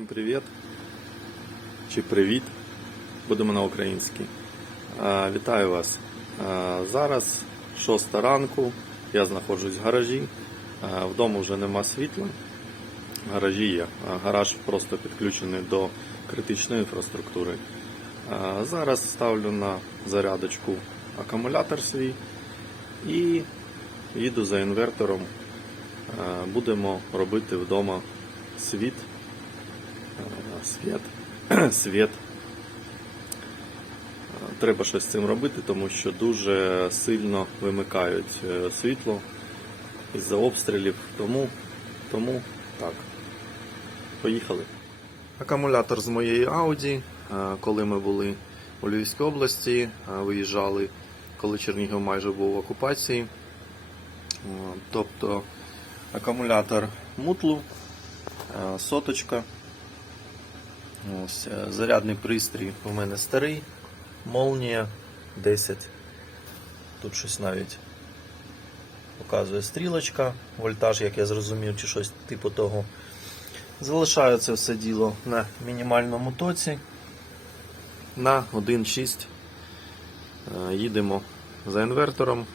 привіт чи привіт. Будемо на українській. Вітаю вас. Зараз 6 ранку. Я знаходжусь в гаражі. Вдома вже нема світла. В гаражі є. Гараж просто підключений до критичної інфраструктури. Зараз ставлю на зарядочку акумулятор свій і їду за інвертором. Будемо робити вдома світ. Світ. Світ. Треба щось з цим робити, тому що дуже сильно вимикають е, світло із-за обстрілів. Тому, тому так. Поїхали. Акумулятор з моєї е, коли ми були у Львівській області, виїжджали, коли Чернігів майже був в окупації. Тобто акумулятор мутлу, соточка. Ось, е, зарядний пристрій у мене старий. Молнія 10. Тут щось навіть показує стрілочка, вольтаж, як я зрозумів, чи щось типу того. Залишаю це все діло на мінімальному тоці. На 1.6 Е, їдемо за інвертором.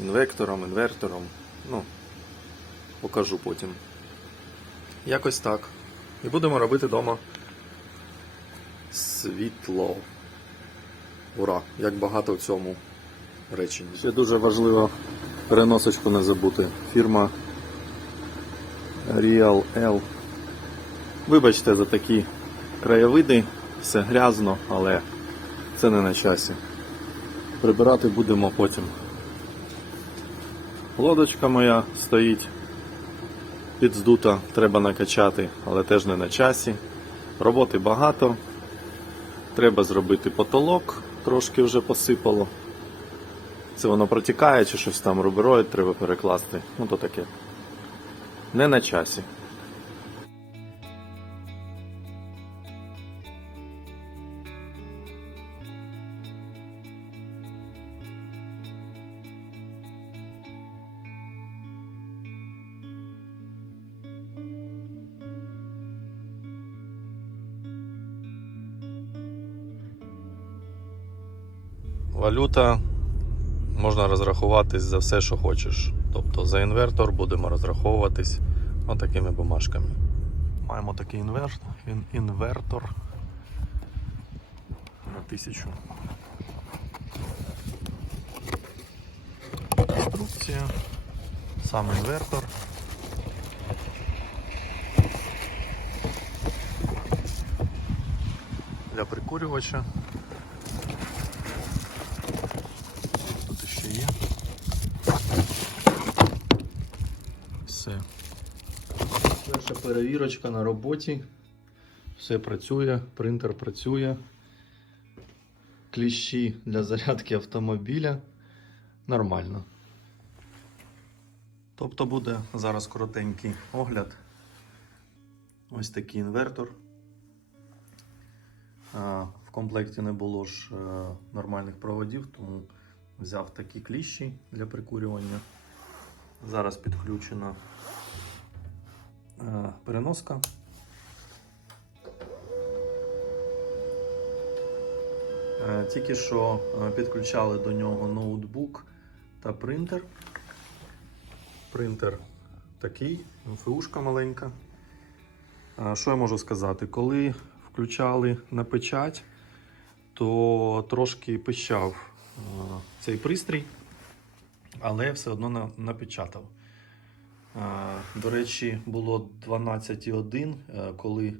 Інвектором, інвертором. Ну, покажу потім. Якось так. І будемо робити вдома світло. Ура! Як багато в цьому реченні. Ще дуже важливо переносочку не забути. Фірма Real L. Вибачте за такі краєвиди, все грязно, але це не на часі. Прибирати будемо потім. Лодочка моя стоїть підздута, треба накачати, але теж не на часі. Роботи багато. Треба зробити потолок, трошки вже посипало. Це воно протікає чи щось там рубероїд треба перекласти. Ну то таке. Не на часі. Валюта можна розрахуватись за все, що хочеш. Тобто за інвертор будемо розраховуватись отакими бумажками. Маємо такий інвер... ін- інвертор на тисячу. Інструкція. Сам інвертор. Для прикурювача. Тут ще є. Все. Перша перевірочка на роботі. Все працює, принтер працює. Кліщі для зарядки автомобіля. Нормально. Тобто буде зараз коротенький огляд. Ось такий інвертор. В комплекті не було ж е, нормальних проводів, тому взяв такі кліщі для прикурювання. Зараз підключена е, переноска. Е, Тільки що е, підключали до нього ноутбук та принтер. Принтер такий, МФУшка маленька. Що я можу сказати? Коли включали на печать, то трошки пищав цей пристрій, але все одно напечатав. До речі, було 12,1, е, коли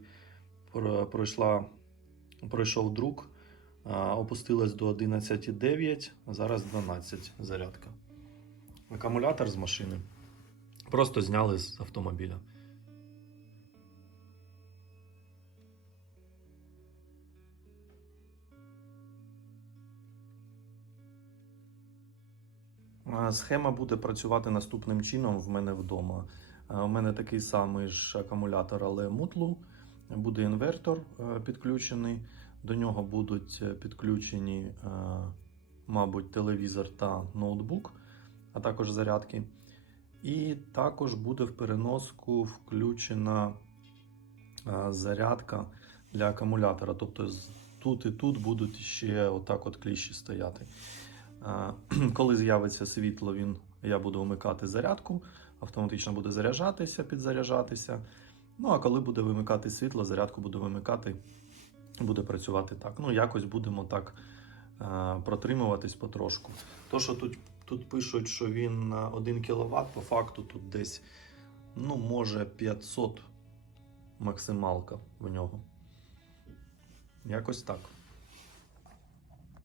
пройшла, пройшов друк, опустилась до 11,9, а зараз 12 зарядка. Акумулятор з машини просто зняли з автомобіля. Схема буде працювати наступним чином в мене вдома. У мене такий самий ж акумулятор, але мутлу. Буде інвертор е, підключений. До нього будуть е, підключені, е, мабуть, телевізор та ноутбук, а також зарядки. І також буде в переноску включена зарядка для акумулятора. Тобто тут і тут будуть ще отак от кліщі стояти. Коли з'явиться світло, він, я буду вмикати зарядку, автоматично буде заряджатися, підзаряджатися. Ну а коли буде вимикати світло, зарядку буду вимикати, буде працювати так. Ну, якось будемо так е, протримуватись потрошку. То, що тут, тут пишуть, що він на 1 кВт, по факту тут десь, ну, може, 500 максималка в нього. Якось так.